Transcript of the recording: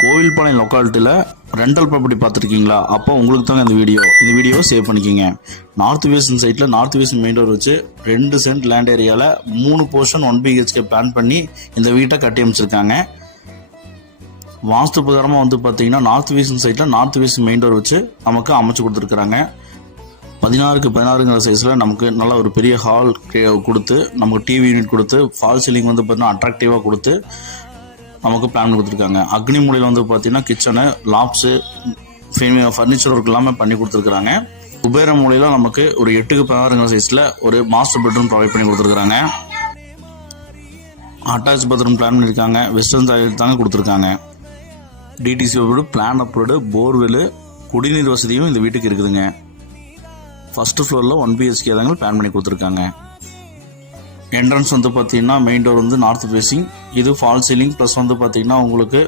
Kovilpalayam லொக்காலிட்டியில் rental property பார்த்துருக்கீங்களா? அப்போ உங்களுக்கு தாங்க இந்த வீடியோ சேவ் பண்ணிக்கிங்க. நார்த் வெஸ்ட் சைட்டில் நார்த் வெஸ்ட் மெயின் டோர் வச்சு 2 சென்ட் லேண்ட் ஏரியாவில் 3 போர்ஷன் 1 BHK பிளான் பண்ணி இந்த வீட்டை கட்டி அமைச்சிருக்காங்க. வாஸ்து பிரகாரமாக வந்து பார்த்தீங்கன்னா நார்த் வெஸ்ட் சைட்டில் நார்த் வெஸ்ட் மெயின் டோர் வச்சு நமக்கு அமைச்சு கொடுத்துருக்குறாங்க. 16க்கு 16ங்கிற சைஸில் நமக்கு நல்ல ஒரு பெரிய ஹால் கொடுத்து, நமக்கு டிவி யூனிட் கொடுத்து, ஃபால் சீலிங் வந்து பார்த்தீங்கன்னா அட்ராக்டிவாக கொடுத்து நமக்கு பிளான் கொடுத்துருக்காங்க. அக்னி மூலையில் வந்து பார்த்தீங்கன்னா கிச்சனு, லாப்ஸு, ஃபர்னிச்சர் ஒர்க் எல்லாமே பண்ணி கொடுத்துருக்குறாங்க. குபேர மூலையில் நமக்கு ஒரு 8க்கு 16ங்கிற சைஸில் ஒரு மாஸ்டர் பெட்ரூம் ப்ரொவைட் பண்ணி கொடுத்துருக்குறாங்க. அட்டாச் பாத்ரூம் பிளான் பண்ணியிருக்காங்க. வெஸ்டர்ன் டாய்லெட் தாங்க கொடுத்துருக்காங்க. டிடிசி பிளான் அப்ரூவ்டு, போர்வெல், குடிநீர் வசதியும் இந்த வீட்டுக்கு இருக்குதுங்க. ஃபர்ஸ்ட் ஃப்ளோரில் 1 BHK தாங்க பிளான் பண்ணி கொடுத்துருக்காங்க. என்ட்ரன்ஸ் வந்து பார்த்தீங்கன்னா மெயின் டோர் வந்து நார்த் ஃபேஸிங். இது ஃபால் சீலிங் ப்ளஸ் வந்து பார்த்தீங்கன்னா உங்களுக்கு